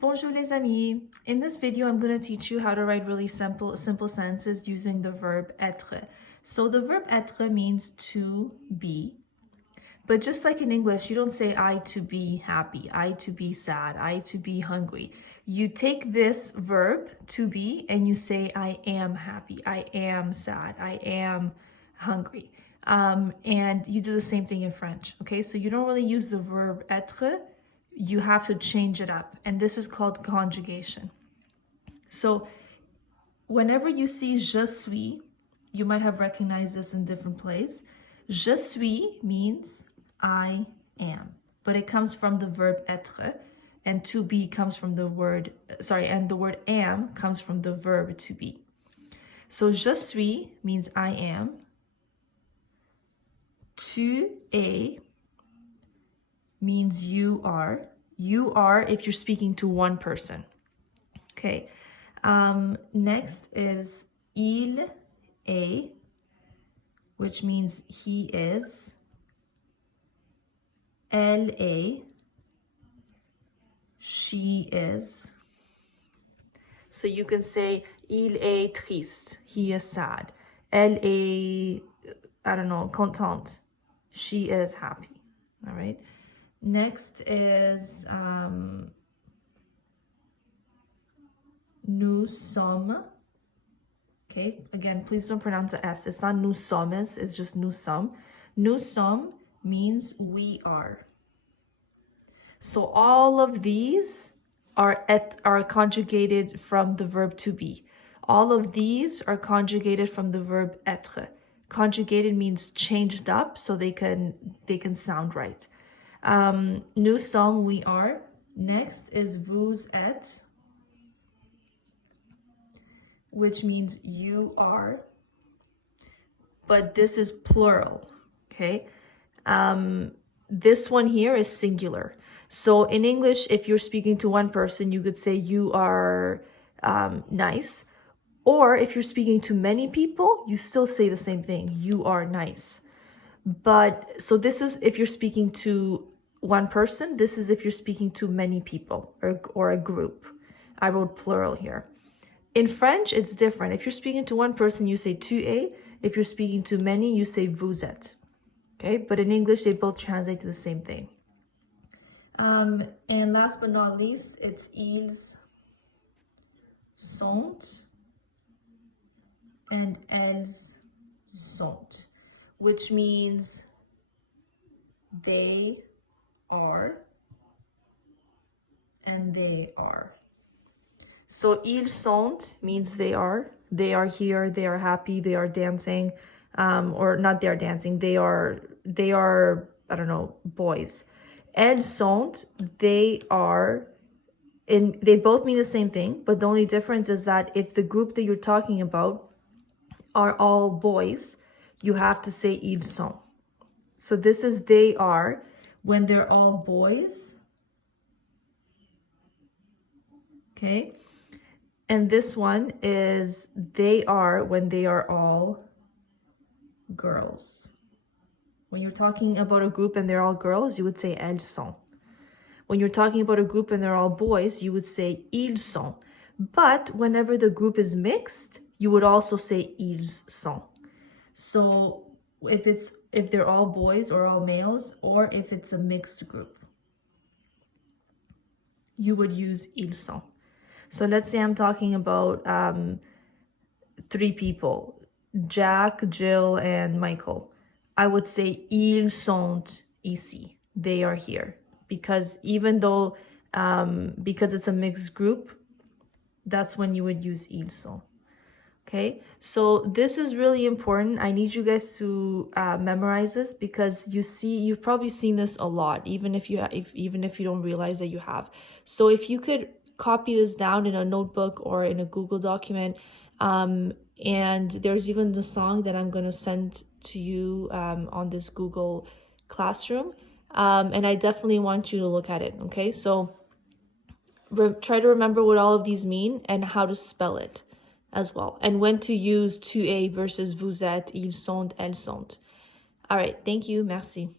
Bonjour les amis. In this video, I'm going to teach you how to write really simple sentences using the verb être. So the verb être means to be, but just like in English, you don't say I to be happy, I to be sad, I to be hungry. You take this verb to be and you say I am happy, I am sad, I am hungry. And you do the same thing in French, okay? So you don't really use the verb être, you have to change it up, and this is called conjugation. So whenever you see je suis, you might have recognized this in different places. Je suis means I am, but it comes from the verb être, and to be comes from the word, and the word am comes from the verb to be. So je suis means I am. Tu es means you are. You are if you're speaking to one person. Okay. Next is il est, which means he is. Elle est, she is. So you can say il est triste, he is sad. Elle est, I don't know, contente, she is happy. All right. Next is nous sommes. Okay, again, please don't pronounce the S. It's not nous sommes, it's just nous sommes. Nous sommes means we are. So all of these are conjugated from the verb to be. All of these are conjugated from the verb être. Conjugated means changed up so they can sound right. Nous sommes, we are. Next is vous êtes, which means you are, but this is plural, okay? This one here is singular. So in English, if you're speaking to one person, you could say you are nice. Or if you're speaking to many people, you still say the same thing, you are nice. But so this is if you're speaking to one person, this is if you're speaking to many people or a group. I wrote plural here. In French, it's different. If you're speaking to one person, you say tu es. If you're speaking to many, you say vous êtes. Okay, but in English, they both translate to the same thing. And last but not least, it's ils sont and elles sont, which means they are and they are. So ils sont means they are here, they are happy, they are dancing, or not they are dancing, they are I don't know, boys. Elles sont, they are, and they both mean the same thing, but the only difference is that if the group that you're talking about are all boys, you have to say ils sont. So this is they are when they're all boys. Okay. And this one is they are when they are all girls. When you're talking about a group and they're all girls, you would say elles sont. When you're talking about a group and they're all boys, you would say ils sont. But whenever the group is mixed, you would also say ils sont. So if they're all boys or all males, or if it's a mixed group, you would use ils sont. So let's say I'm talking about 3 people, Jack, Jill, and Michael. I would say ils sont ici. They are here. Because even though, because it's a mixed group, that's when you would use ils sont. Okay, so this is really important. I need you guys to memorize this because you've probably seen this a lot, even if you don't realize that you have. So if you could copy this down in a notebook or in a Google document, and there's even the song that I'm going to send to you on this Google Classroom, and I definitely want you to look at it. Okay, so try to remember what all of these mean and how to spell it as well, and when to use tu es versus vous êtes, ils sont, elles sont. All right, thank you, merci.